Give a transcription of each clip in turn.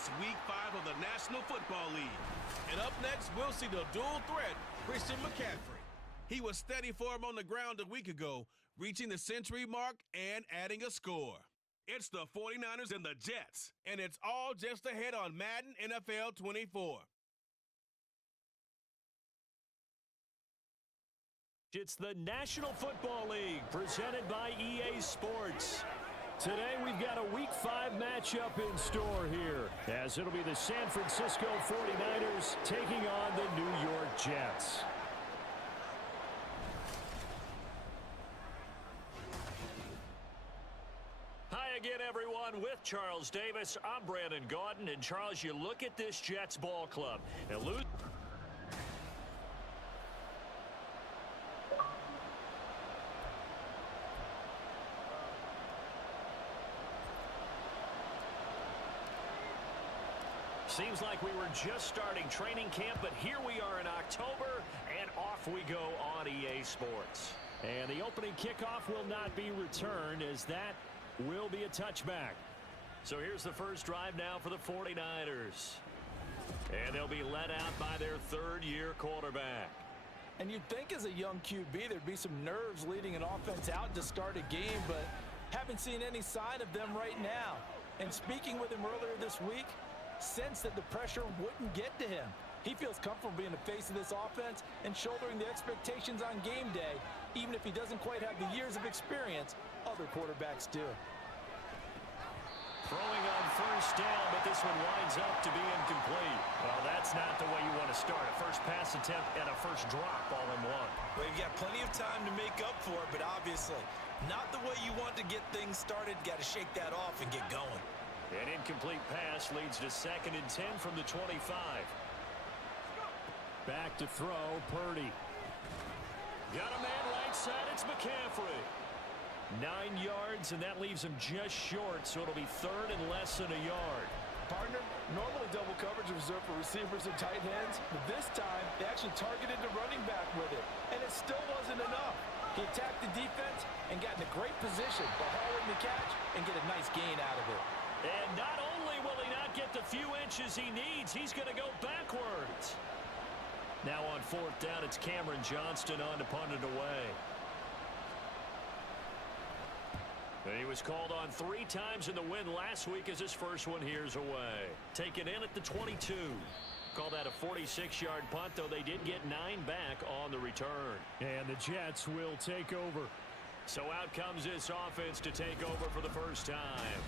It's Week 5 of the National Football League. And up next, we'll see the dual threat, Christian McCaffrey. He was steady for him on the ground a week ago, reaching the century mark and adding a score. It's the 49ers and the Jets, and it's all just ahead on Madden NFL 24. It's the National Football League presented by EA Sports. Today we've got a Week 5 matchup in store here, as it'll be the San Francisco 49ers taking on the New York Jets. Hi again, everyone. With Charles Davis, I'm Brandon Gaudin. And Charles, you look at this Jets ball club and lose. Seems like we were just starting training camp, but here we are in October, and off we go on EA Sports. And the opening kickoff will not be returned, as that will be a touchback. So here's the first drive now for the 49ers. And they'll be led out by their third-year quarterback. And you'd think as a young QB there'd be some nerves leading an offense out to start a game, but haven't seen any sign of them right now. And speaking with him earlier this week, sense that the pressure wouldn't get to him. He feels comfortable being the face of this offense and shouldering the expectations on game day, even if he doesn't quite have the years of experience other quarterbacks do. Throwing on first down, but this one winds up to be incomplete. Well, that's not the way you want to start. A first pass attempt and a first drop all in one. Well, you've got plenty of time to make up for it, but obviously not the way you want to get things started. Got to shake that off and get going. An incomplete pass leads to 2nd and 10 from the 25. Back to throw, Purdy. Got a man right side, it's McCaffrey. 9 yards, and that leaves him just short, so it'll be 3rd and less than a yard. Partner, normally double coverage is reserved for receivers and tight ends, but this time they actually targeted the running back with it, and it still wasn't enough. He attacked the defense and got in a great position to haul in the catch and get a nice gain out of it. And not only will he not get the few inches he needs, he's going to go backwards. Now on 4th down, it's Cameron Johnston on to punt it away. And he was called on 3 times in the win last week as his first one here's away. Taken in at the 22. Call that a 46-yard punt, though they did get 9 back on the return. And the Jets will take over. So out comes this offense to take over for the first time.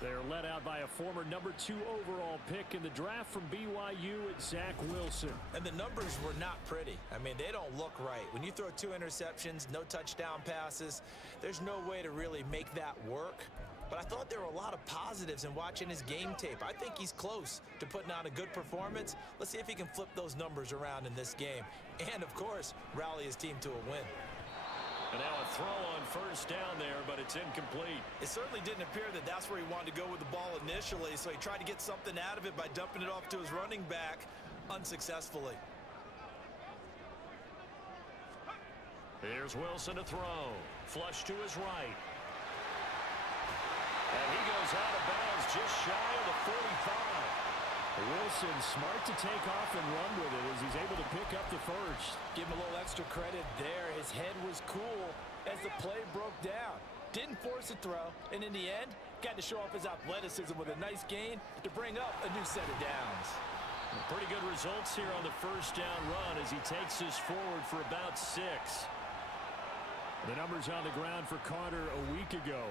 They're led out by a former number 2 overall pick in the draft from BYU, Zach Wilson. And the numbers were not pretty. I mean, they don't look right. When you throw 2 interceptions, no touchdown passes, there's no way to really make that work. But I thought there were a lot of positives in watching his game tape. I think he's close to putting out a good performance. Let's see if he can flip those numbers around in this game. And, of course, rally his team to a win. And now a throw on first down there, but it's incomplete. It certainly didn't appear that that's where he wanted to go with the ball initially, so he tried to get something out of it by dumping it off to his running back unsuccessfully. Here's Wilson to throw. Flush to his right. And he goes out of bounds just shy of the 45. Wilson smart to take off and run with it as he's able to pick up the first. Give him a little extra credit there. His head was cool as the play broke down. Didn't force a throw, and in the end, got to show off his athleticism with a nice gain to bring up a new set of downs. Pretty good results here on the first down run as he takes this forward for about 6. The numbers on the ground for Carter a week ago.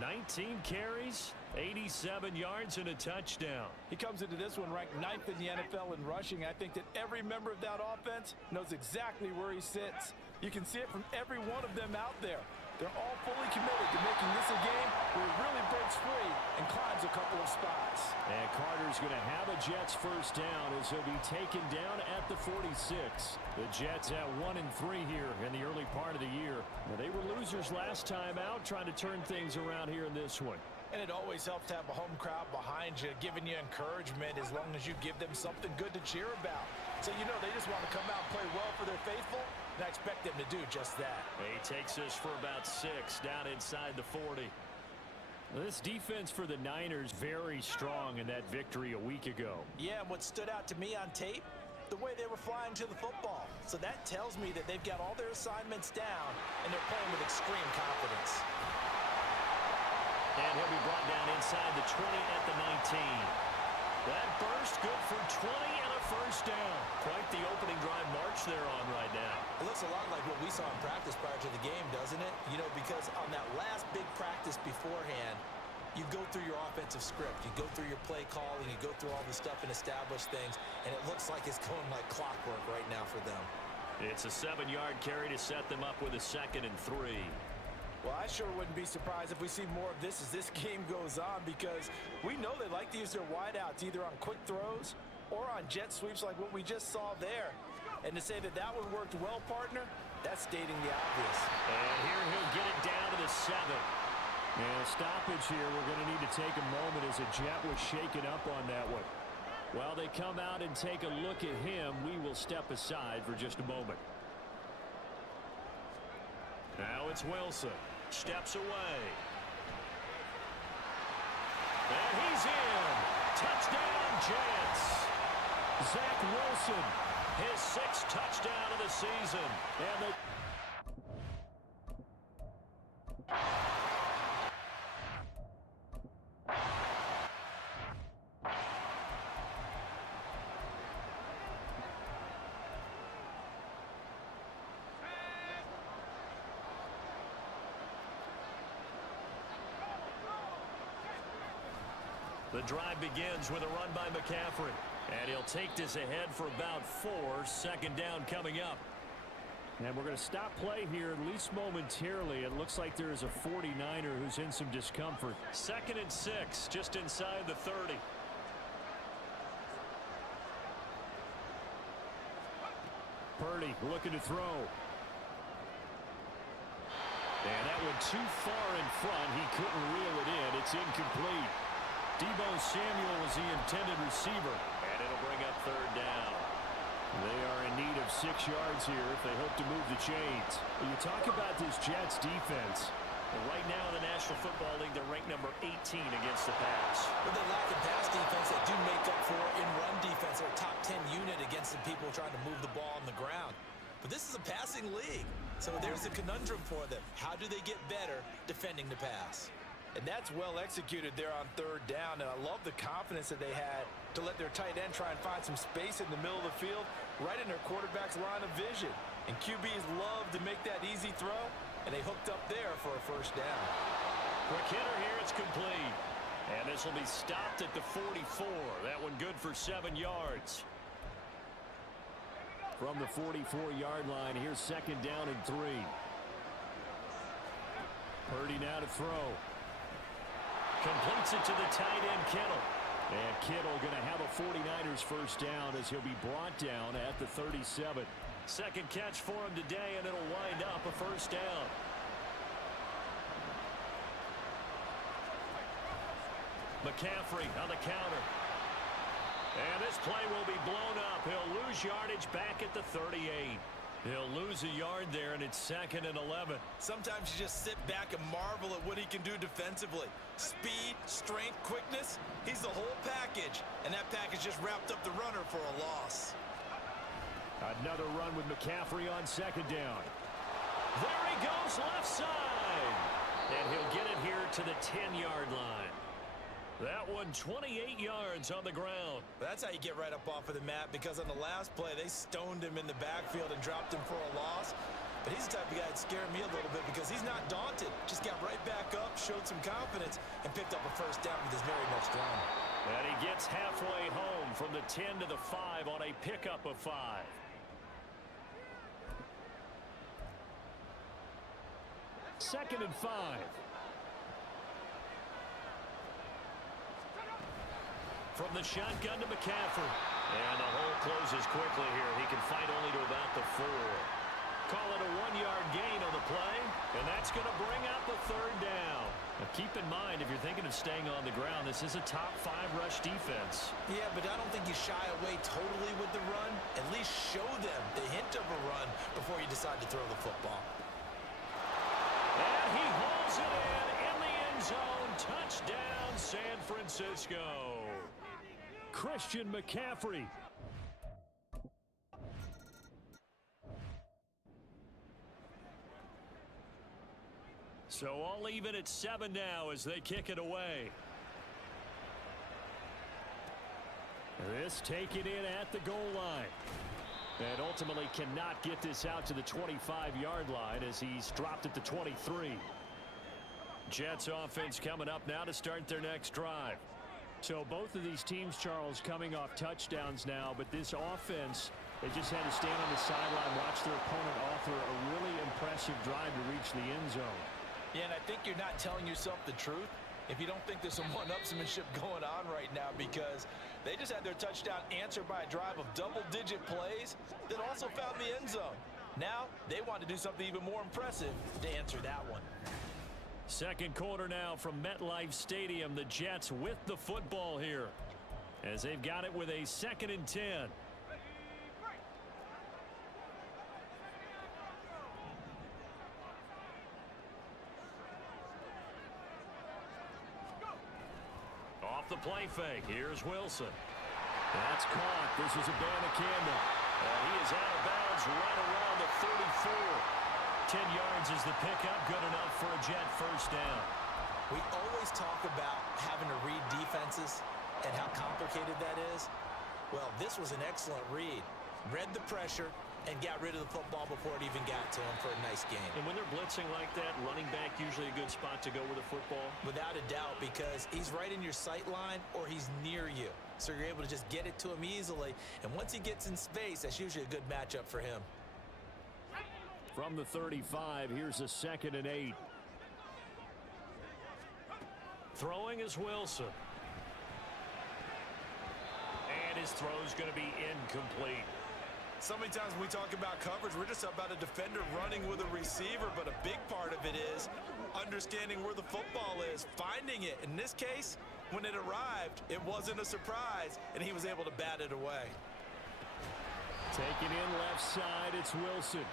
19 carries, 87 yards, and a touchdown. He comes into this one ranked 9th in the NFL in rushing. I think that every member of that offense knows exactly where he sits. You can see it from every one of them out there. They're all fully committed to making this a game where he really breaks free and climbs a couple of spots. And Carter's going to have a Jets first down as he'll be taken down at the 46. The Jets at 1-3 here in the early part of the year. Now, they were losers last time out, trying to turn things around here in this one. And it always helps to have a home crowd behind you, giving you encouragement as long as you give them something good to cheer about. So you know they just want to come out and play well for their faithful, and I expect them to do just that. He takes this for about 6 down inside the 40. This defense for the Niners very strong in that victory a week ago. Yeah, and what stood out to me on tape, the way they were flying to the football. So that tells me that they've got all their assignments down, and they're playing with extreme confidence. And he'll be brought down inside the 20 at the 19. That burst good for 20 and a first down. Quite the opening drive march they're on right now. It looks a lot like what we saw in practice prior to the game, doesn't it? You know, because on that last big practice beforehand, you go through your offensive script. You go through your play calling. You go through all the stuff and establish things. And it looks like it's going like clockwork right now for them. It's a 7-yard carry to set them up with a 2nd and 3. Well, I sure wouldn't be surprised if we see more of this as this game goes on, because we know they like to use their wideouts either on quick throws or on jet sweeps like what we just saw there. And to say that that one worked well, partner, that's stating the obvious. And here he'll get it down to the 7. And a stoppage here. We're going to need to take a moment as a jet was shaken up on that one. While they come out and take a look at him, we will step aside for just a moment. Now it's Wilson. Steps away. And he's in. Touchdown, Jets. Zach Wilson, his 6th touchdown of the season. And the The drive begins with a run by McCaffrey. And he'll take this ahead for about 4. 2nd down coming up. And we're going to stop play here, at least momentarily. It looks like there is a 49er who's in some discomfort. 2nd and 6, just inside the 30. Purdy looking to throw. And that one too far in front. He couldn't reel it in. It's incomplete. Deebo Samuel was the intended receiver. And it'll bring up 3rd down. They are in need of 6 yards here if they hope to move the chains. Well, you talk about this Jets defense. Well, right now in the National Football League, they're ranked number 18 against the pass. With the lack of pass defense, they do make up for in run defense. They're a top 10 unit against the people trying to move the ball on the ground. But this is a passing league. So there's the conundrum for them. How do they get better defending the pass? And that's well executed there on 3rd down. And I love the confidence that they had to let their tight end try and find some space in the middle of the field, right in their quarterback's line of vision. And QBs love to make that easy throw, and they hooked up there for a 1st down. Quick hitter here, it's complete. And this will be stopped at the 44. That one good for 7 yards. From the 44-yard line, here's 2nd down and 3. Purdy now to throw. Completes it to the tight end, Kittle. And Kittle going to have a 49ers 1st down as he'll be brought down at the 37. 2nd catch for him today, and it'll wind up a 1st down. McCaffrey on the counter. And this play will be blown up. He'll lose yardage back at the 38. He'll lose a yard there, and it's 2nd and 11. Sometimes you just sit back and marvel at what he can do defensively. Speed, strength, quickness, he's the whole package. And that package just wrapped up the runner for a loss. Another run with McCaffrey on 2nd down. There he goes, left side. And he'll get it here to the 10-yard line. That one 28 yards on the ground. That's how you get right up off of the mat, because on the last play, they stoned him in the backfield and dropped him for a loss. But he's the type of guy that scared me a little bit because he's not daunted. Just got right back up, showed some confidence, and picked up a 1st down with his very next run. And he gets halfway home from the 10 to the 5 on a pickup of 5. 2nd and 5. From the shotgun to McCaffrey. And the hole closes quickly here. He can fight only to about the 4. Call it a 1-yard gain on the play. And that's going to bring up a 3rd down. Now keep in mind, if you're thinking of staying on the ground, this is a top 5 rush defense. Yeah, but I don't think you shy away totally with the run. At least show them the hint of a run before you decide to throw the football. And he hauls it in the end end zone. Touchdown, San Francisco. Christian McCaffrey. So all even at 7 now as they kick it away. This taken in at the goal line. And ultimately cannot get this out to the 25-yard line as he's dropped at the 23. Jets offense coming up now to start their next drive. So both of these teams, Charles, coming off touchdowns now, but this offense, they just had to stand on the sideline, watch their opponent author a really impressive drive to reach the end zone. Yeah, and I think you're not telling yourself the truth if you don't think there's some one-upsmanship going on right now, because they just had their touchdown answered by a drive of double-digit plays that also found the end zone. Now they want to do something even more impressive to answer that one. Second quarter now from MetLife Stadium. The Jets with the football here as they've got it with a 2nd and 10. Off the play fake. Here's Wilson. That's caught. This is Abanikanda. And he is out of bounds right around the 34. 10 yards is the pickup. Good enough for a Jet first down. We always talk about having to read defenses and how complicated that is. Well, this was an excellent read. Read the pressure and got rid of the football before it even got to him for a nice game. And when they're blitzing like that, running back usually a good spot to go with a football? Without a doubt, because he's right in your sight line or he's near you. So you're able to just get it to him easily. And once he gets in space, that's usually a good matchup for him. From the 35, here's a 2nd and 8. Throwing is Wilson. And his throw's going to be incomplete. So many times when we talk about coverage, we're just about a defender running with a receiver, but a big part of it is understanding where the football is, finding it. In this case, when it arrived, it wasn't a surprise, and he was able to bat it away. Taking in left side, it's Wilson.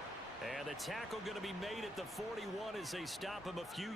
And the tackle going to be made at the 41 as they stop him a few.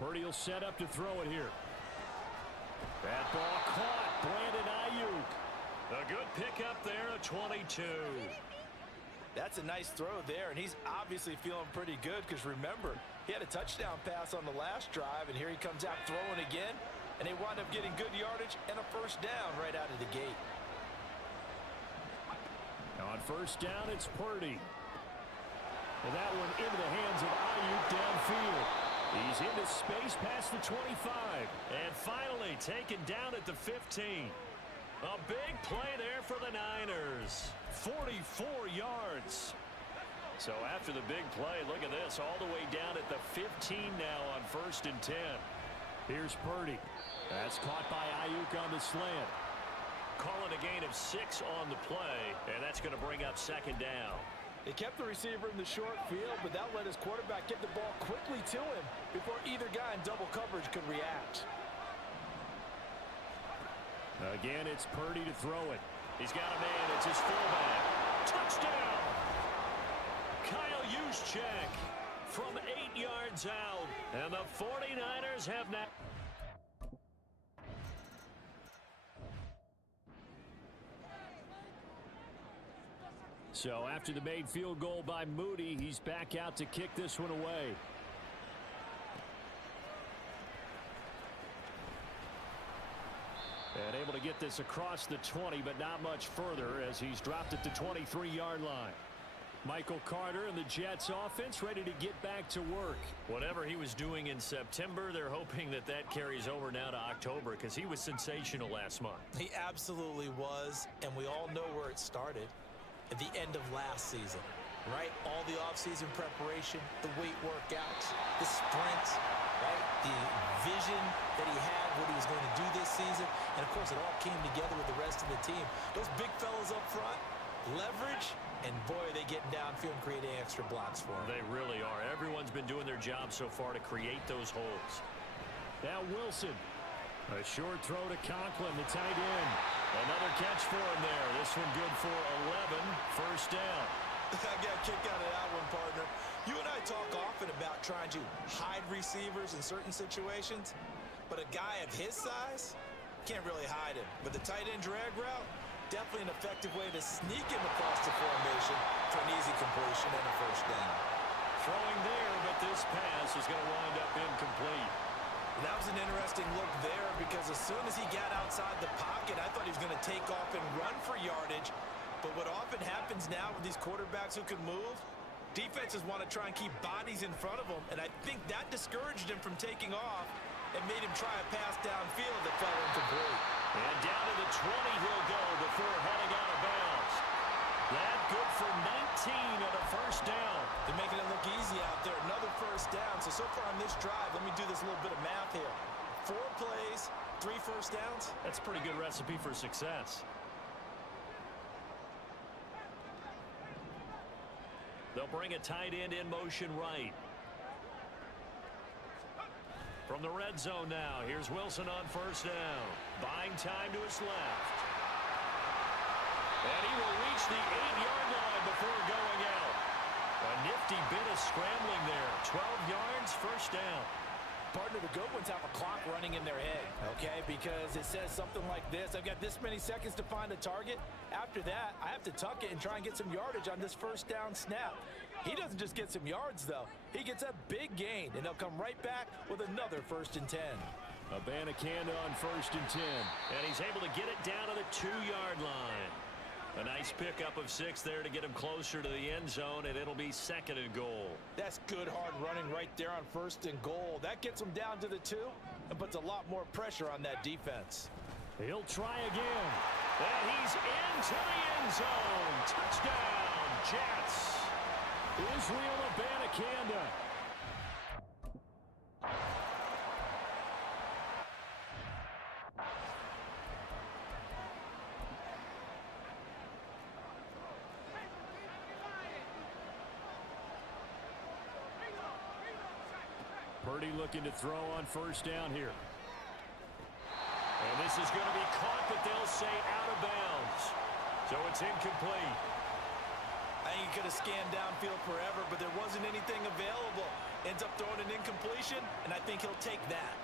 Purdy will set up to throw it here. That ball caught. Brandon Ayuk. A good pickup there, a 22. That's a nice throw there, and he's obviously feeling pretty good because remember, he had a touchdown pass on the last drive, and here he comes out throwing again, and they wound up getting good yardage and a first down right out of the gate. On first down, it's Purdy. And that one into the hands of Ayuk downfield. He's into space past the 25. And finally taken down at the 15. A big play there for the Niners. 44 yards. So after the big play, look at this. All the way down at the 15 now on 1st and 10. Here's Purdy. That's caught by Ayuk on the slant. Calling a gain of 6 on the play. And that's going to bring up 2nd down. They kept the receiver in the short field, but that let his quarterback get the ball quickly to him before either guy in double coverage could react. Again, it's Purdy to throw it. He's got a man. It's his fullback. Touchdown! Kyle Juszczyk from 8 yards out. And the 49ers have now... So after the made field goal by Moody, he's back out to kick this one away. And able to get this across the 20, but not much further as he's dropped at the 23-yard line. Michael Carter and the Jets offense ready to get back to work. Whatever he was doing in September, they're hoping that that carries over now to October because he was sensational last month. He absolutely was, and we all know where it started. At the end of last season, right? All the offseason preparation, the weight workouts, the sprints, right? The vision that he had, what he was going to do this season. And, of course, it all came together with the rest of the team. Those big fellas up front, leverage, and, boy, are they getting downfield and creating extra blocks for him. They really are. Everyone's been doing their job so far to create those holes. Now Wilson. A short throw to Conklin, the tight end. Another catch for him there. This one good for 11. First down. I got a kick out of that one, partner. You and I talk often about trying to hide receivers in certain situations, but a guy of his size can't really hide him. But the tight end drag route, definitely an effective way to sneak him across the formation for an easy completion and a first down. Throwing there, but this pass is going to wind up incomplete. That was an interesting look there because as soon as he got outside the pocket, I thought he was going to take off and run for yardage. But what often happens now with these quarterbacks who can move, defenses want to try and keep bodies in front of them, and I think that discouraged him from taking off and made him try a pass downfield that fell incomplete. And down to the 20 he'll go before heading out of bounds. That good for 19 and a first down. They're making it look easy out there. Another first down. So far on this drive, let me do this little bit of math here. 4 plays, 3 first downs. That's a pretty good recipe for success. They'll bring a tight end in motion right. From the red zone now, here's Wilson on first down. Buying time to his left. And he will reach the 8-yard line before going out. A nifty bit of scrambling there. 12 yards, first down. Partner, the good ones have a clock running in their head, okay? Because it says something like this. I've got this many seconds to find a target. After that, I have to tuck it and try and get some yardage on this first down snap. He doesn't just get some yards, though. He gets a big gain, and they'll come right back with another 1st and 10. Abanikanda on 1st and 10. And he's able to get it down to the 2-yard line. A nice pickup of 6 there to get him closer to the end zone, and it'll be 2nd and goal. That's good hard running right there on 1st and goal. That gets him down to the 2 and puts a lot more pressure on that defense. He'll try again. And he's into the end zone. Touchdown, Jets. Israel Abanikanda. Purdy looking to throw on first down here. And this is going to be caught, but they'll say out of bounds. So it's incomplete. I think he could have scanned downfield forever, but there wasn't anything available. Ends up throwing an incompletion, and I think he'll take that.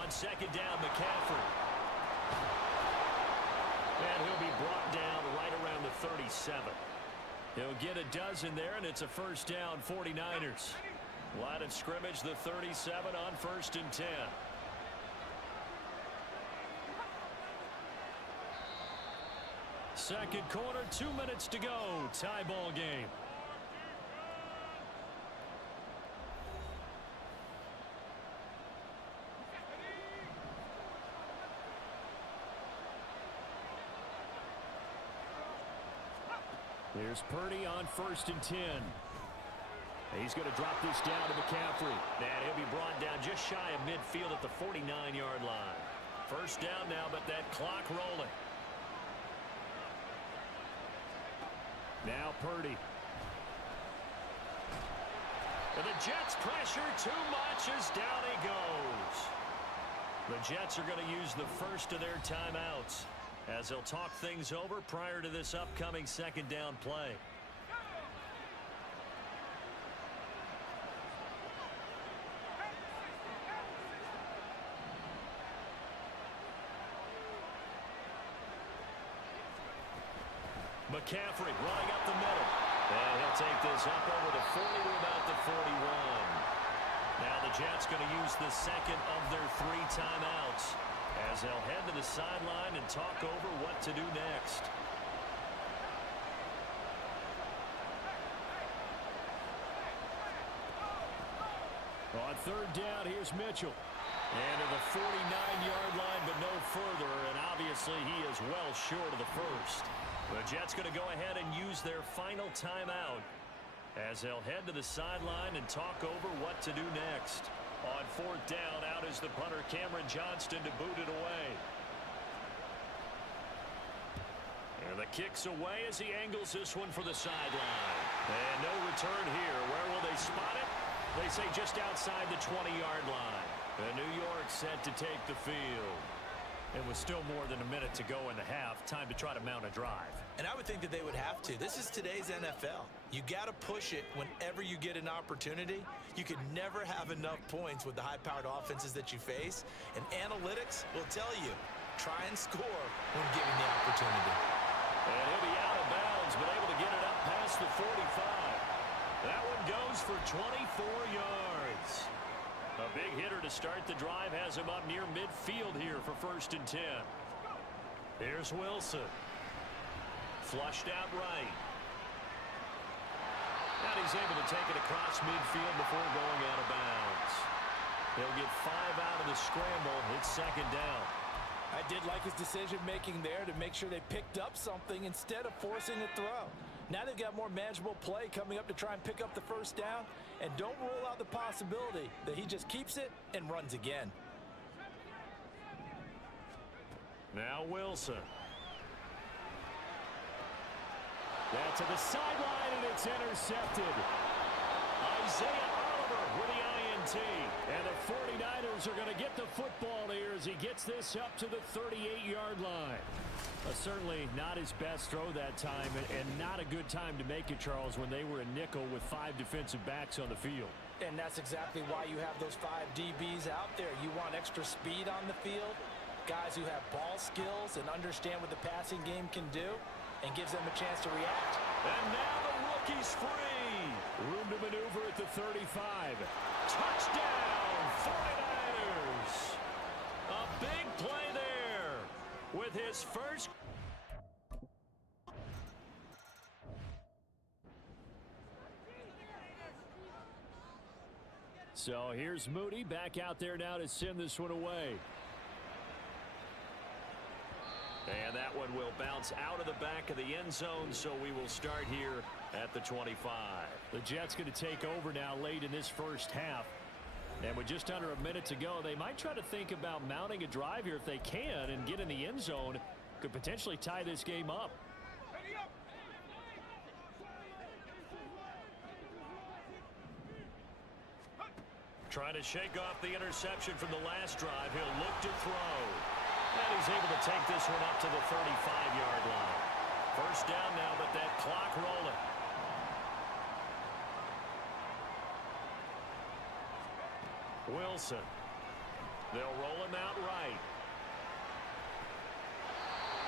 On 2nd down, McCaffrey. And he'll be brought down right around the 37. He'll get a dozen there, and it's a first down, 49ers. Line of scrimmage, the 37 on 1st and 10. Second quarter, 2 minutes to go. Tie ball game. Here's Purdy on 1st and 10. He's going to drop this down to McCaffrey. And he'll be brought down just shy of midfield at the 49-yard line. First down now, but that clock rolling. Now Purdy. And the Jets pressure too much as down he goes. The Jets are going to use the first of their timeouts as they'll talk things over prior to this upcoming 2nd down play. McCaffrey running up the middle. And he'll take this up over the 40 to about the 41. Now the Jets going to use the 2nd of their 3 timeouts as they'll head to the sideline and talk over what to do next. third down, here's Mitchell. And to the 49-yard line, but no further. And obviously, he is well short of the first. The Jets going to go ahead and use their final timeout as they'll head to the sideline and talk over what to do next. On fourth down, out is the punter, Cameron Johnston, to boot it away. And the kick's away as he angles this one for the sideline. And no return here. Where will they spot it? They say just outside the 20-yard line. And New York set to take the field. And with still more than a minute to go in the half, time to try to mount a drive. And I would think that they would have to. This is today's NFL. You got to push it whenever you get an opportunity. You can never have enough points with the high-powered offenses that you face. And analytics will tell you, try and score when given the opportunity. And he'll be out of bounds, but able to get it up past the 45. That one goes for 24 yards. A big hitter to start the drive has him up near midfield here for 1st and 10. Here's Wilson. Flushed out right. And he's able to take it across midfield before going out of bounds. He'll get 5 out of the scramble. It's 2nd down. I did like his decision-making there to make sure they picked up something instead of forcing a throw. Now they've got more manageable play coming up to try and pick up the 1st down. And don't rule out the possibility that he just keeps it and runs again. Now Wilson. That's to the sideline, and it's intercepted. Isaiah Oliver with the INT. And the 49ers are going to get the football here as he gets this up to the 38-yard line. Certainly not his best throw that time, and not a good time to make it, Charles, when they were a nickel with 5 defensive backs on the field. And that's exactly why you have those 5 DBs out there. You want extra speed on the field, guys who have ball skills and understand what the passing game can do, and gives them a chance to react. And now the rookie's free. Room to maneuver at the 35. Touchdown, 49ers. A big play there with his first. So here's Moody back out there now to send this one away. And that one will bounce out of the back of the end zone, so we will start here at the 25. The Jets going to take over now late in this first half. And with just under a minute to go, they might try to think about mounting a drive here if they can and get in the end zone. Could potentially tie this game up. Trying to shake off the interception from the last drive. He'll look to throw. And he's able to take this one up to the 35-yard line. 1st down now, but that clock rolling. Wilson. They'll roll him out right.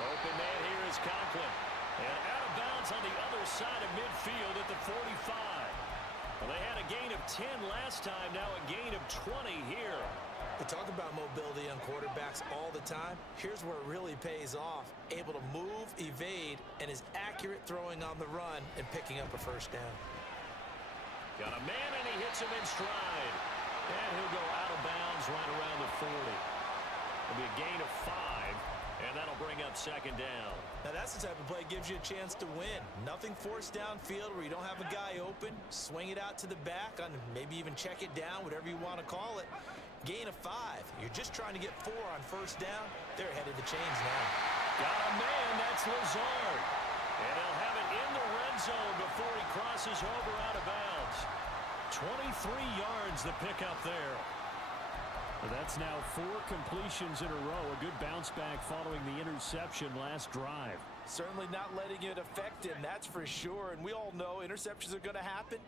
Open man here is Conklin. And out of bounds on the other side of midfield at the 45. Well, they had a gain of 10 last time, now a gain of 20 here. We talk about mobility on quarterbacks all the time. Here's where it really pays off. Able to move, evade, and is accurate throwing on the run and picking up a 1st down. Got a man, and he hits him in stride. And he'll go out of bounds right around the 40. It'll be a gain of 5, and that'll bring up 2nd down. Now that's the type of play that gives you a chance to win. Nothing forced downfield where you don't have a guy open. Swing it out to the back, on maybe even check it down, whatever you want to call it. Gain of 5. You're just trying to get 4 on 1st down. They're ahead of the chains now. Got a man, that's Lazard. And he'll have it in the red zone before he crosses over out of bounds. 23 yards the pickup there. Well, that's now 4 completions in a row. A good bounce back following the interception last drive. Certainly not letting it affect him, that's for sure. And we all know interceptions are going to happen.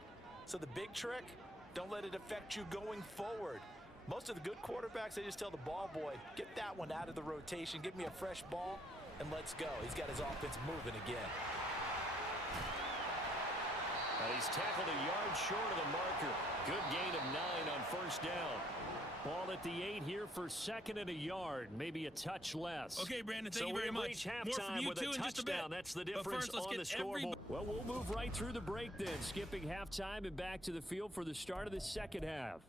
So the big trick, don't let it affect you going forward. Most of the good quarterbacks, they just tell the ball boy, get that one out of the rotation, give me a fresh ball, and let's go. He's got his offense moving again. And he's tackled a yard short of the marker. Good gain of 9 on 1st down. Ball at the 8 here for 2nd and a yard, maybe a touch less. Okay, Brandon, thank you very much. More from you, too, in just a bit. That's the difference on the scoreboard. Well, we'll move right through the break then, skipping halftime and back to the field for the start of the 2nd half.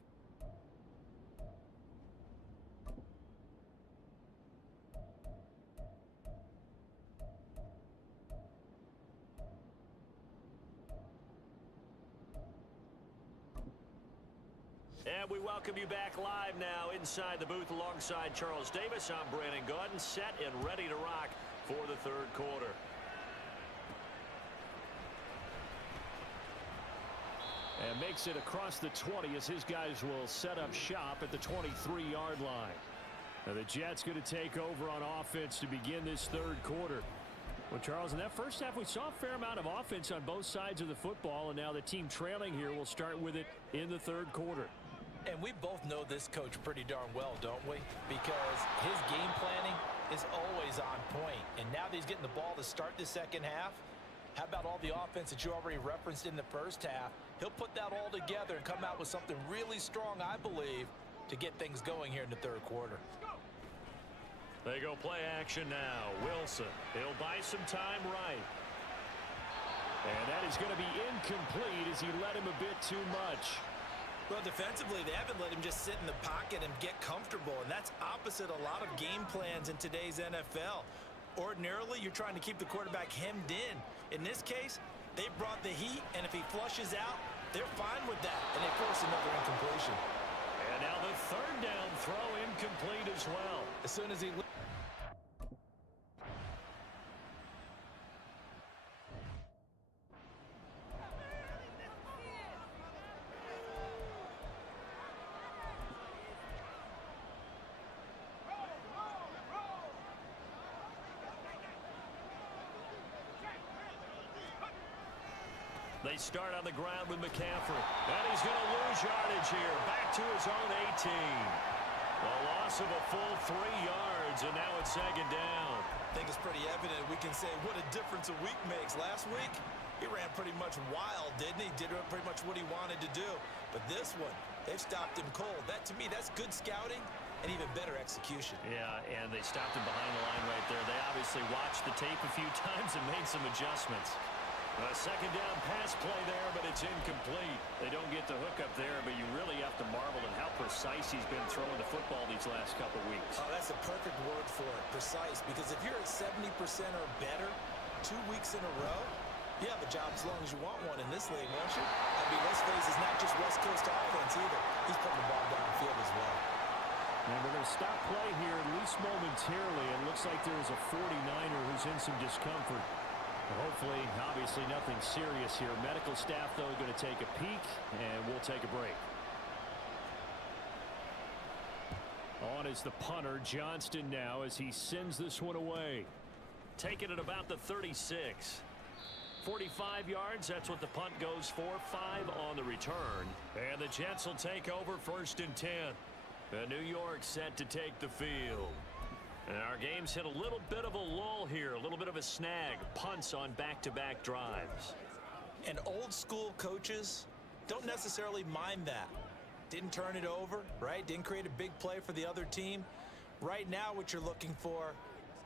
And we welcome you back live now inside the booth alongside Charles Davis. I'm Brandon Gaudin, set and ready to rock for the third quarter. And makes it across the 20 as his guys will set up shop at the 23-yard line. Now the Jets going to take over on offense to begin this third quarter. Well, Charles, in that first half, we saw a fair amount of offense on both sides of the football, and now the team trailing here will start with it in the third quarter. And we both know this coach pretty darn well, don't we? Because his game planning is always on point. And now that he's getting the ball to start the second half, how about all the offense that you already referenced in the first half? He'll put that all together and come out with something really strong, I believe, to get things going here in the third quarter. They go play action now. Wilson, he'll buy some time right. And that is going to be incomplete as he led him a bit too much. Well, defensively, they haven't let him just sit in the pocket and get comfortable, and that's opposite a lot of game plans in today's NFL. Ordinarily, you're trying to keep the quarterback hemmed in. In this case, they brought the heat, and if he flushes out, they're fine with that, and they force another incompletion. And now the third down throw incomplete as well. As soon as he... They start on the ground with McCaffrey. And he's going to lose yardage here. Back to his own 18. A loss of a full 3 yards, and now it's second down. I think it's pretty evident we can say what a difference a week makes. Last week, he ran pretty much wild, didn't he? Did pretty much what he wanted to do. But this one, they've stopped him cold. That, to me, that's good scouting and even better execution. Yeah, and they stopped him behind the line right there. They obviously watched the tape a few times and made some adjustments. A second down pass play there, but it's incomplete. They don't get the hook up there, but you really have to marvel at how precise he's been throwing the football these last couple weeks. Oh, that's a perfect word for it, precise, because if you're at 70% or better 2 weeks in a row, you have a job as long as you want one in this league, won't you? I mean, let's face it, it's not just West Coast offense either. He's putting the ball downfield as well. And we're going to stop play here, at least momentarily. It looks like there's a 49er who's in some discomfort. Hopefully, obviously, nothing serious here. Medical staff, though, going to take a peek, and we'll take a break. On is the punter, Johnston, now, as he sends this one away. Taking it about the 36. 45 yards, that's what the punt goes for. 5 on the return. And the Jets will take over 1st and 10. And New York set to take the field. And our game's hit a little bit of a lull here, a little bit of a snag. Punts on back-to-back drives. And old-school coaches don't necessarily mind that. Didn't turn it over, right? Didn't create a big play for the other team. Right now, what you're looking for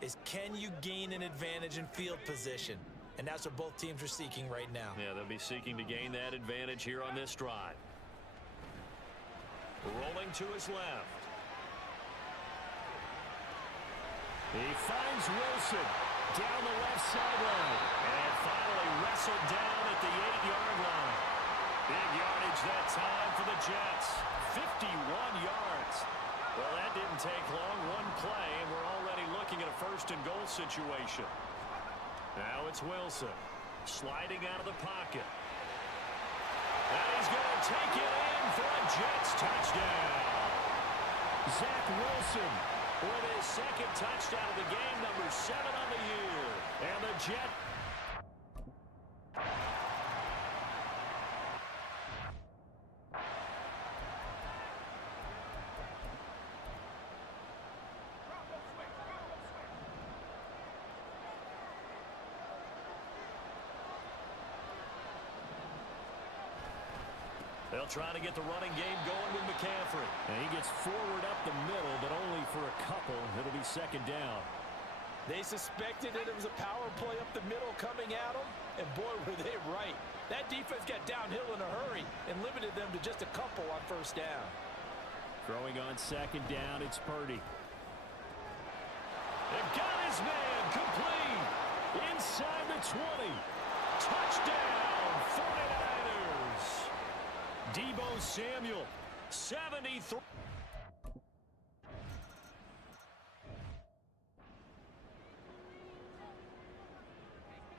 is, can you gain an advantage in field position? And that's what both teams are seeking right now. Yeah, they'll be seeking to gain that advantage here on this drive. Rolling to his left. He finds Wilson down the left sideline. And finally wrestled down at the 8-yard line. Big yardage that time for the Jets. 51 yards. Well, that didn't take long. One play, and we're already looking at a 1st and goal situation. Now it's Wilson sliding out of the pocket. And he's going to take it in for a Jets touchdown. Zach Wilson with his 2nd touchdown of the game, number 7 on the year. And the Jet. They'll try to get the running game going with McCaffrey. And he gets forward up the middle, but only for a couple. It'll be 2nd down. They suspected that it was a power play up the middle coming at them, and boy, were they right. That defense got downhill in a hurry and limited them to just a couple on 1st down. Throwing on 2nd down, it's Purdy. They've got his man complete. Inside the 20. Touchdown, 49ers. Deebo Samuel 73.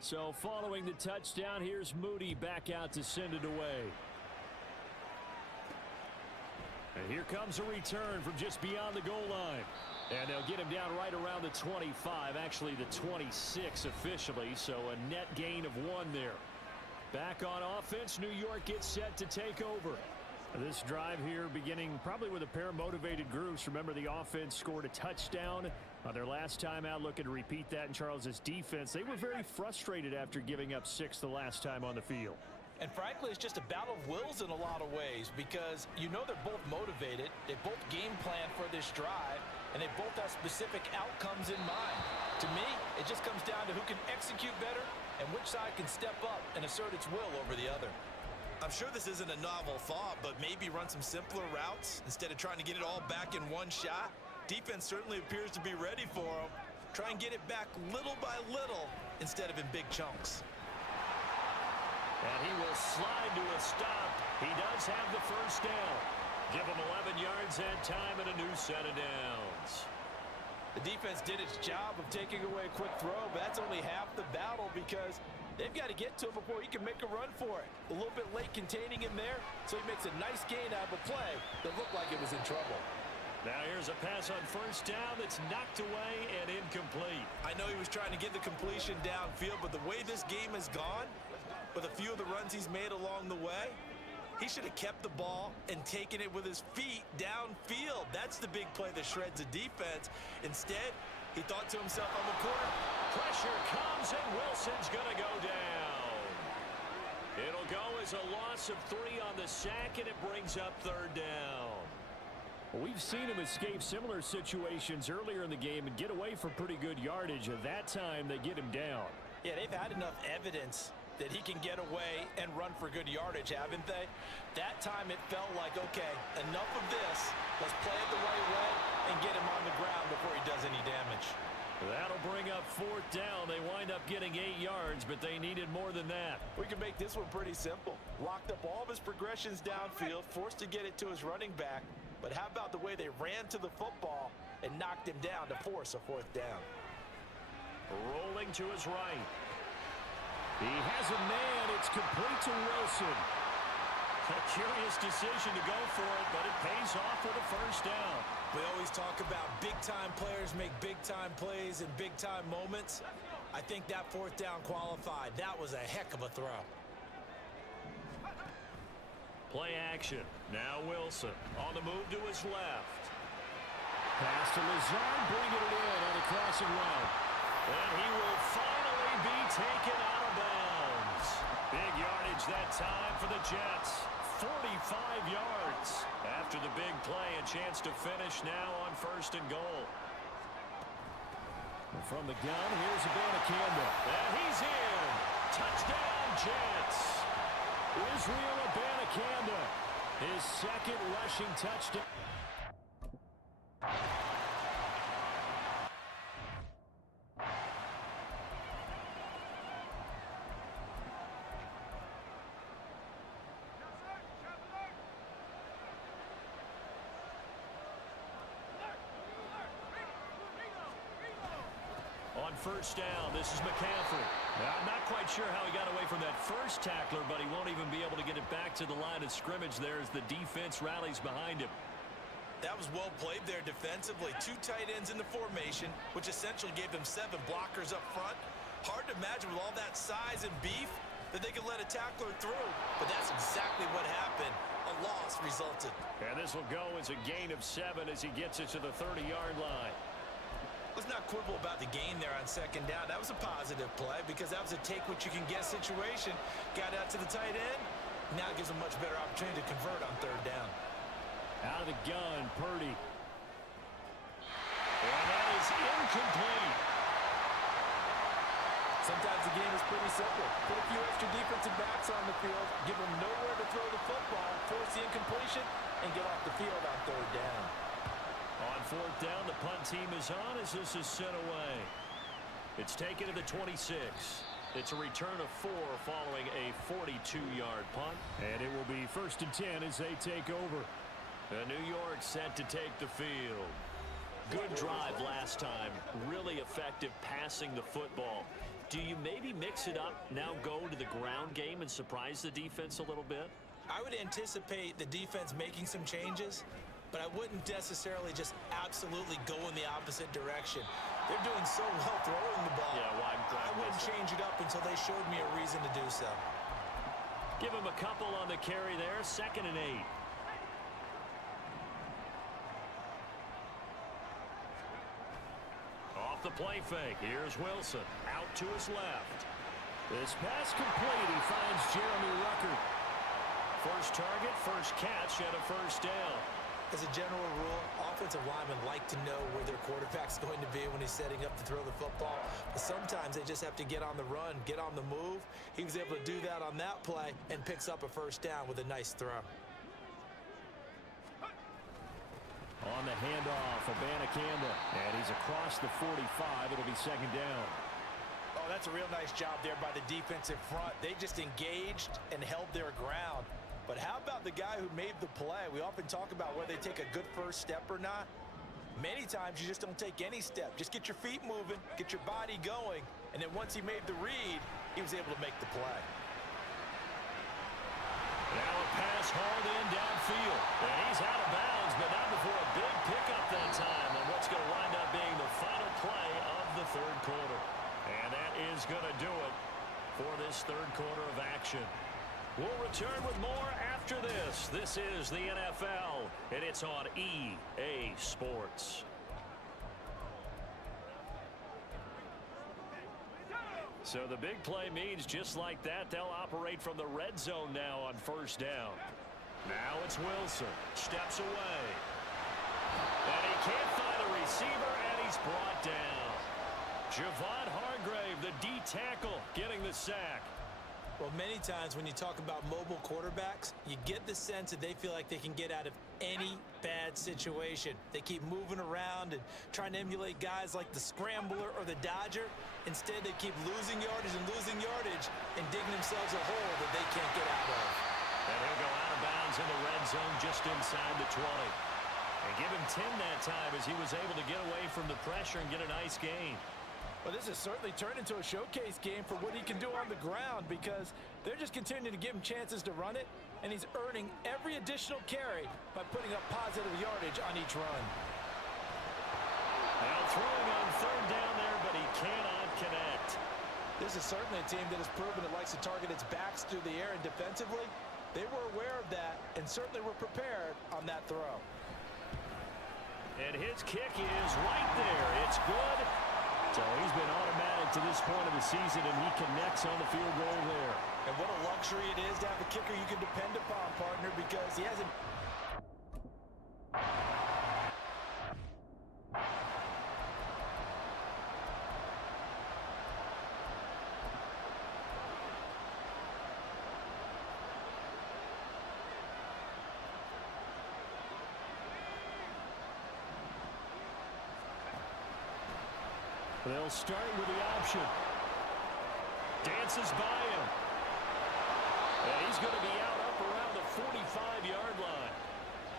So following the touchdown, here's Moody back out to send it away. And here comes a return from just beyond the goal line. And they'll get him down right around the 25, actually the 26 officially, so a net gain of 1 there. Back on offense, New York gets set to take over. This drive here beginning probably with a pair of motivated groups. Remember, the offense scored a touchdown on their last time out, looking to repeat that in Charles's defense. They were very frustrated after giving up 6 the last time on the field. And frankly, it's just a battle of wills in a lot of ways because you know they're both motivated. They both game plan for this drive, and they both have specific outcomes in mind. To me, it just comes down to who can execute better and which side can step up and assert its will over the other. I'm sure this isn't a novel thought, but maybe run some simpler routes instead of trying to get it all back in one shot. Defense certainly appears to be ready for them. Try and get it back little by little instead of in big chunks. And he will slide to a stop. He does have the first down. Give him 11 yards and time and a new set of downs. The defense did its job of taking away a quick throw, but that's only half the battle because they've got to get to him before he can make a run for it. A little bit late containing him there, so he makes a nice gain out of a play that looked like it was in trouble. Now here's a pass on first down that's knocked away and incomplete. I know he was trying to get the completion downfield, but the way this game has gone, with a few of the runs he's made along the way, he should have kept the ball and taken it with his feet downfield. That's the big play that shreds the defense. Instead, he thought to himself, I'm a corner. Pressure comes, and Wilson's going to go down. It'll go as a loss of 3 on the sack, and it brings up third down. We've seen him escape similar situations earlier in the game and get away for pretty good yardage. At that time, they get him down. Yeah, they've had enough evidence that he can get away and run for good yardage, haven't they? That time it felt like, okay, enough of this. Let's play it the right way and get him on the ground before he does any damage. That'll bring up 4th down. They wind up getting 8 yards, but they needed more than that. We can make this one pretty simple. Locked up all of his progressions downfield, forced to get it to his running back. But how about the way they ran to the football and knocked him down to force a 4th down? Rolling to his right. He has a man. It's complete to Wilson. A curious decision to go for it, but it pays off for the first down. We always talk about big-time players make big-time plays in big-time moments. I think that 4th down qualified. That was a heck of a throw. Play action. Now Wilson on the move to his left. Pass to Lazard, bringing it in on the crossing route. And he will finally be taken out of bounds. Big yardage that time for the Jets. 45 yards. After the big play, a chance to finish now on 1st and goal. And from the gun, here's Abanikanda. And he's in. Touchdown, Jets. Israel Abanikanda, his 2nd rushing touchdown. On 1st down, this is McCaffrey. Now, I'm not quite sure how he got away from that first tackler, but he won't even be able to get it back to the line of scrimmage there as the defense rallies behind him. That was well played there defensively. 2 tight ends in the formation, which essentially gave them 7 blockers up front. Hard to imagine with all that size and beef that they could let a tackler through, but that's exactly what happened. A loss resulted. And this will go as a gain of 7 as he gets it to the 30-yard line. Let's not quibble about the gain there on 2nd down. That was a positive play because that was a take-what-you-can-get situation. Got out to the tight end. Now it gives them much better opportunity to convert on 3rd down. Out of the gun, Purdy. And that is incomplete. Sometimes the game is pretty simple. Put a few extra defensive backs on the field, give them nowhere to throw the football, force the incompletion, and get off the field on 3rd down. On 4th down, the punt team is on as this is sent away. It's taken to the 26. It's a return of 4 following a 42-yard punt. And it will be 1st and 10 as they take over. New York set to take the field. Good drive last time. Really effective passing the football. Do you maybe mix it up, now go to the ground game and surprise the defense a little bit? I would anticipate the defense making some changes, but I wouldn't necessarily just absolutely go in the opposite direction. They're doing so well throwing the ball. Yeah, well, I wouldn't change it up until they showed me a reason to do so. Give him a couple on the carry there. 2nd and 8. Off the play fake. Here's Wilson. Out to his left. This pass complete. He finds Jeremy Ruckert. First target, first catch, and a first down. As a general rule, offensive linemen like to know where their quarterback's going to be when he's setting up to throw the football. But sometimes they just have to get on the run, get on the move. He was able to do that on that play and picks up a first down with a nice throw. On the handoff, Abanikanda. And he's across the 45. It'll be 2nd down. Oh, that's a real nice job there by the defensive front. They just engaged and held their ground. But how about the guy who made the play? We often talk about whether they take a good first step or not. Many times you just don't take any step. Just get your feet moving, get your body going, and then once he made the read, he was able to make the play. Now a pass hauled in downfield. And he's out of bounds, but not before a big pickup that time on what's going to wind up being the final play of the 3rd quarter. And that is going to do it for this 3rd quarter of action. We'll return with more after this. This is the NFL, and it's on EA Sports. So the big play means just like that, they'll operate from the red zone now on 1st down. Now it's Wilson. Steps away. And he can't find a receiver, and he's brought down. Javon Hargrave, the D tackle, getting the sack. Well, many times when you talk about mobile quarterbacks, you get the sense that they feel like they can get out of any bad situation. They keep moving around and trying to emulate guys like the Scrambler or the Dodger. Instead, they keep losing yardage and digging themselves a hole that they can't get out of. And he'll go out of bounds in the red zone just inside the 20. And give him 10 that time as he was able to get away from the pressure and get a nice gain. Well, this has certainly turned into a showcase game for what he can do on the ground because they're just continuing to give him chances to run it, and he's earning every additional carry by putting up positive yardage on each run. Now throwing on 3rd down there, but he cannot connect. This is certainly a team that has proven it likes to target its backs through the air, and defensively, they were aware of that and certainly were prepared on that throw. And his kick is right there. It's good. So he's been automatic to this point of the season, and he connects on the field goal there. And what a luxury it is to have a kicker you can depend upon, partner, because he hasn't... They'll start with the option. Dances by him. And he's going to be out up around the 45-yard line.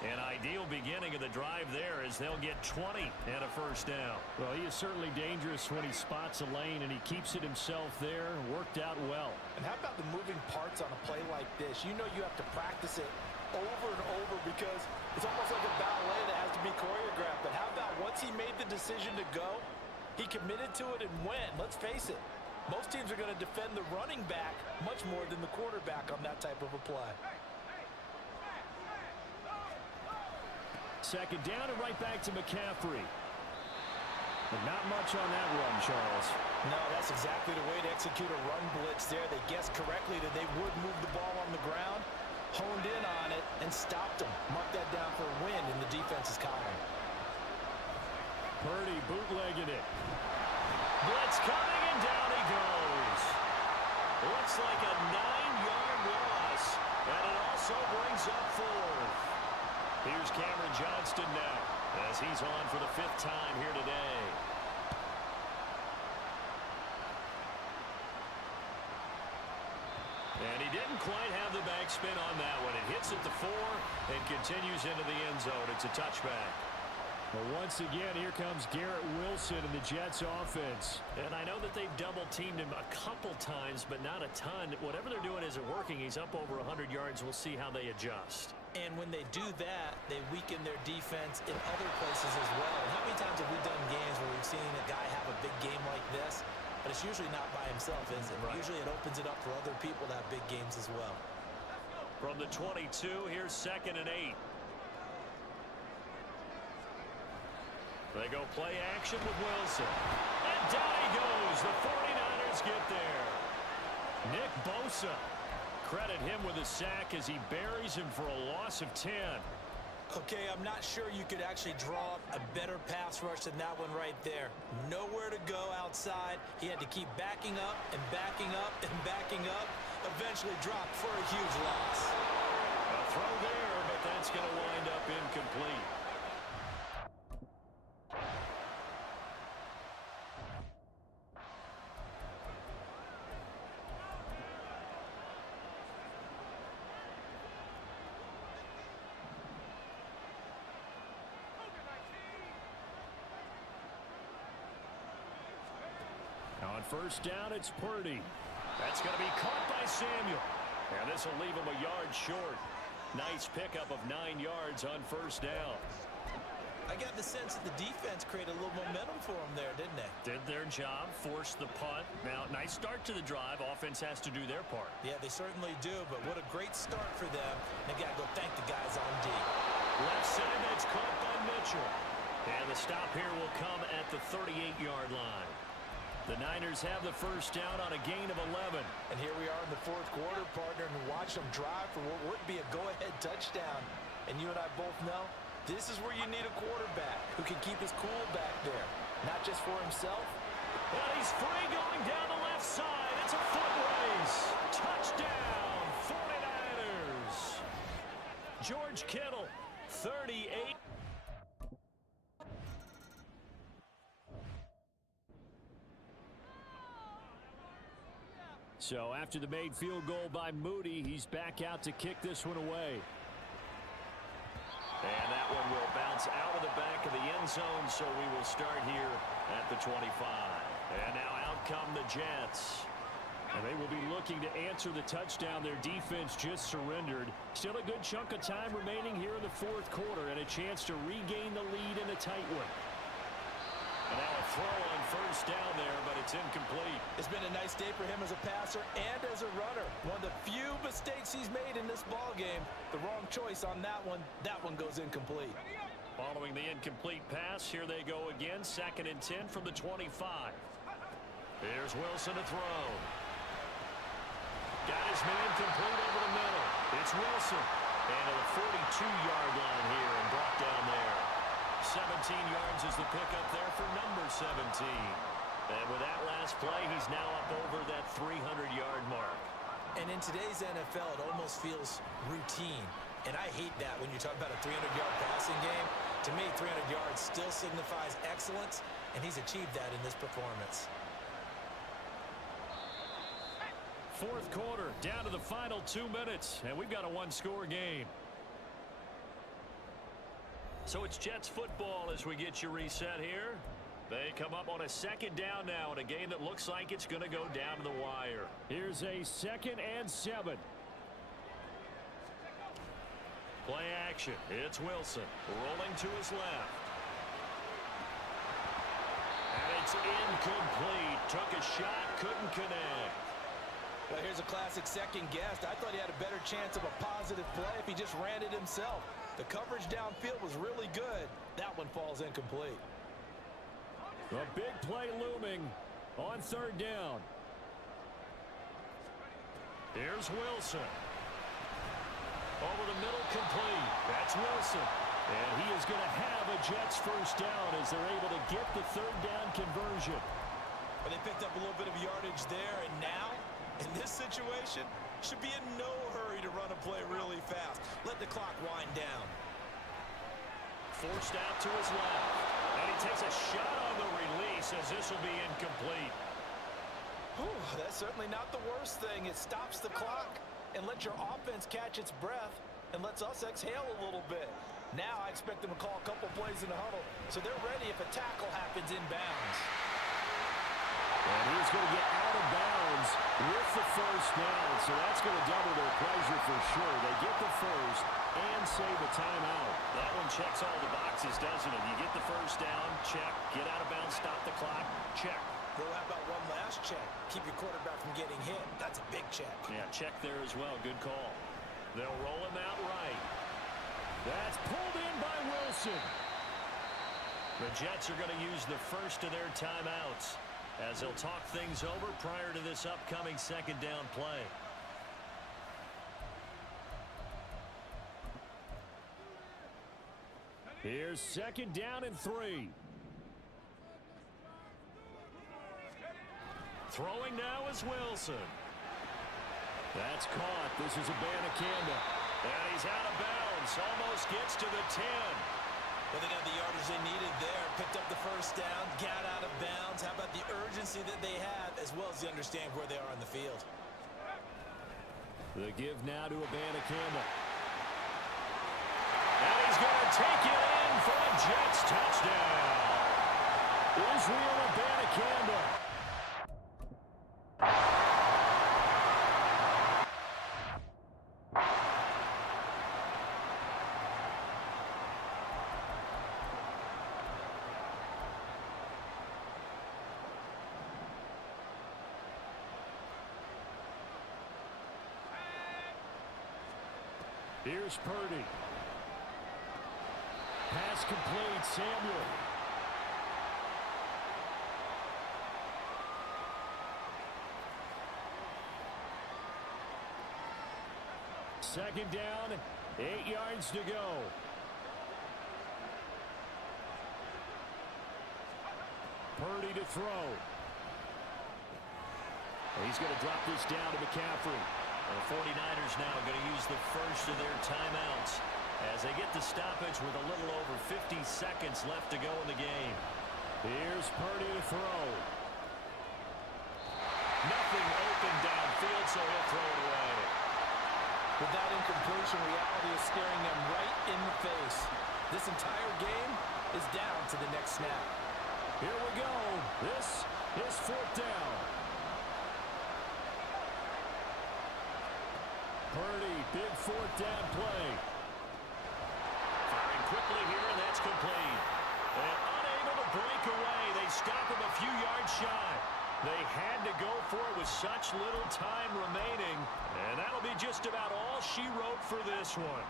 An ideal beginning of the drive there as they'll get 20 and a first down. Well, he is certainly dangerous when he spots a lane, and he keeps it himself there. Worked out well. And how about the moving parts on a play like this? You know you have to practice it over and over because it's almost like a ballet that has to be choreographed. But how about once he made the decision to go, he committed to it and went. Let's face it, most teams are going to defend the running back much more than the quarterback on that type of a play. 2nd down and right back to McCaffrey. But not much on that run, Charles. No, that's exactly the way to execute a run blitz there. They guessed correctly that they would move the ball on the ground, honed in on it, and stopped them. Mark that down for a win in the defense's column. Purdy bootlegging it. Blitz coming, and down he goes. Looks like a 9-yard loss, and it also brings up 4th. Here's Cameron Johnston now as he's on for the 5th time here today. And he didn't quite have the backspin on that one. It hits at the 4 and continues into the end zone. It's a touchback. Well, once again, here comes Garrett Wilson in the Jets offense. And I know that they've double-teamed him a couple times, but not a ton. Whatever they're doing isn't working. He's up over 100 yards. We'll see how they adjust. And when they do that, they weaken their defense in other places as well. And how many times have we done games where we've seen a guy have a big game like this, but it's usually not by himself, is it? Right. Usually it opens it up for other people to have big games as well. From the 22, here's 2nd and 8. They go play action with Wilson. And down he goes. The 49ers get there. Nick Bosa. Credit him with a sack as he buries him for a loss of 10. Okay, I'm not sure you could actually draw a better pass rush than that one right there. Nowhere to go outside. He had to keep backing up and backing up and backing up. Eventually dropped for a huge loss. A throw there, but that's going to wind up incomplete. On first down, it's Purdy. That's going to be caught by Samuel. And this will leave him a yard short. Nice pickup of 9 yards on first down. I got the sense that the defense created a little momentum for him there, didn't they? Did their job, forced the punt. Now, nice start to the drive. Offense has to do their part. Yeah, they certainly do, but what a great start for them. They got to go thank the guys on D. Left side, that's caught by Mitchell. And the stop here will come at the 38-yard line. The Niners have the first down on a gain of 11. And here we are in the fourth quarter, partner, and watch them drive for what would be a go-ahead touchdown. And you and I both know this is where you need a quarterback who can keep his cool back there, not just for himself. Well, he's free going down the left side. It's a foot race. Touchdown, 49ers. George Kittle, 38. So after the made field goal by Moody, he's back out to kick this one away. And that one will bounce out of the back of the end zone, so we will start here at the 25. And now out come the Jets. And they will be looking to answer the touchdown their defense just surrendered. Still a good chunk of time remaining here in the fourth quarter and a chance to regain the lead in a tight one. And now a throw on first down there, but it's incomplete. It's been a nice day for him as a passer and as a runner. One of the few mistakes he's made in this ball game. The wrong choice on that one. That one goes incomplete. Following the incomplete pass, here they go again. 2nd and 10 from the 25. Here's Wilson to throw. Got his man complete over the middle. It's Wilson. And to the 42-yard line here and brought down there. 17 yards is the pickup there for number 17. And with that last play, he's now up over that 300-yard mark. And in today's NFL, it almost feels routine. And I hate that when you talk about a 300-yard passing game. To me, 300 yards still signifies excellence, and he's achieved that in this performance. Fourth quarter, down to the final 2 minutes, and we've got a one-score game. So it's Jets football as we get you reset here. They come up on a 2nd down now in a game that looks like it's going to go down to the wire. Here's a 2nd and 7. Play action. It's Wilson rolling to his left. And it's incomplete. Took a shot, couldn't connect. Well, here's a classic second guess. I thought he had a better chance of a positive play if he just ran it himself. The coverage downfield was really good. That one falls incomplete. A big play looming on 3rd down. Here's Wilson. Over the middle, complete. That's Wilson. And he is going to have a Jets first down as they're able to get the 3rd down conversion. Well, they picked up a little bit of yardage there, and now, in this situation, should be in no hurry to run a play really fast. Let the clock wind down. Forced out to his left. And he takes a shot on the release as this will be incomplete. Whew, that's certainly not the worst thing. It stops the clock and lets your offense catch its breath and lets us exhale a little bit. Now I expect them to call a couple plays in the huddle so they're ready if a tackle happens inbounds. And he's going to get out of bounds with the first down, so that's going to double their pleasure for sure. They get the first and save a timeout. That one checks all the boxes, doesn't it? You get the first down, check. Get out of bounds, stop the clock, check. Well, how about one last check? Keep your quarterback from getting hit. That's a big check. Yeah, check there as well. Good call. They'll roll him out right. That's pulled in by Wilson. The Jets are going to use the first of their timeouts as they'll talk things over prior to this upcoming second down play. Here's second down and 3. Throwing now is Wilson. That's caught. This is Abanikanda. And he's out of bounds. Almost gets to the 10. Well, they got the yardage they needed there. Picked up the first down, got out of bounds. How about the urgency that they have, as well as they understand where they are on the field. The give now to Abanikanda. And he's going to take it in for a Jets touchdown. Israel Abanikanda. Here's Purdy. Pass complete, Samuel. Second down, 8 yards to go. Purdy to throw. He's going to drop this down to McCaffrey. The 49ers now going to use the first of their timeouts as they get the stoppage with a little over 50 seconds left to go in the game. Here's Purdy to throw. Nothing open downfield, so he'll throw it away. With that incompletion, reality is staring them right in the face. This entire game is down to the next snap. Here we go. This is fourth down. Purdy, big fourth down play. Firing quickly here, and that's complete. And unable to break away. They stop him a few yards shy. They had to go for it with such little time remaining. And that'll be just about all she wrote for this one.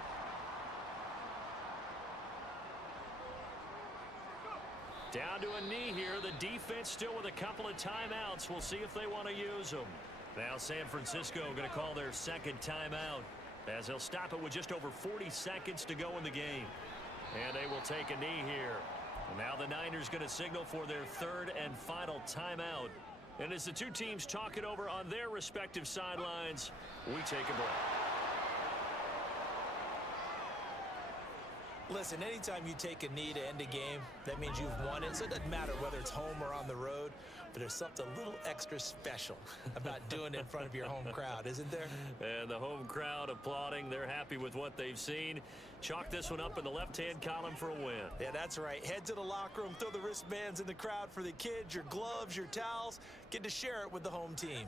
Down to a knee here. The defense still with a couple of timeouts. We'll see if they want to use them. Now San Francisco going to call their second timeout as they'll stop it with just over 40 seconds to go in the game. And they will take a knee here. And now the Niners going to signal for their third and final timeout. And as the two teams talk it over on their respective sidelines, we take a break. Listen, anytime you take a knee to end a game, that means you've won it. So it doesn't matter whether it's home or on the road, but there's something a little extra special about doing it in front of your home crowd, isn't there? And the home crowd applauding. They're happy with what they've seen. Chalk this one up in the left-hand column for a win. Yeah, that's right. Head to the locker room, throw the wristbands in the crowd for the kids, your gloves, your towels. Get to share it with the home team.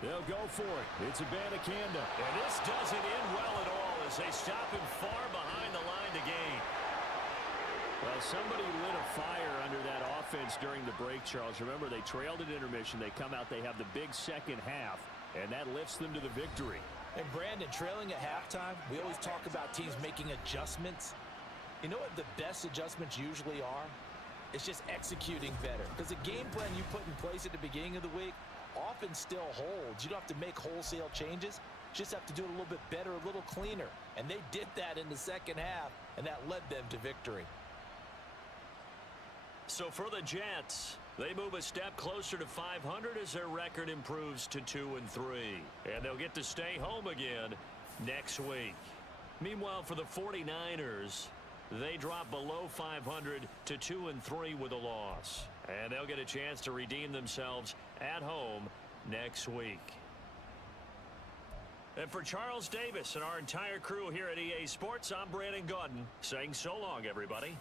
They'll go for it. It's Abanikanda. And this doesn't end well at all as they stop him far behind the line to gain. Well, somebody lit a fire under that offense during the break, Charles. Remember, they trailed at intermission. They come out, they have the big second half, and that lifts them to the victory. And Brandon, trailing at halftime, we always talk about teams making adjustments. You know what the best adjustments usually are? It's just executing better. Because the game plan you put in place at the beginning of the week often still holds. You don't have to make wholesale changes. You just have to do it a little bit better, a little cleaner. And they did that in the second half, and that led them to victory. So for the Jets, They move a step closer to 500 as their record improves to 2-3. And they'll get to stay home again next week. Meanwhile, for the 49ers, they drop below 500 to 2-3 with a loss. And they'll get a chance to redeem themselves at home next week. And for Charles Davis and our entire crew here at EA Sports, I'm Brandon Gaudin saying so long, everybody.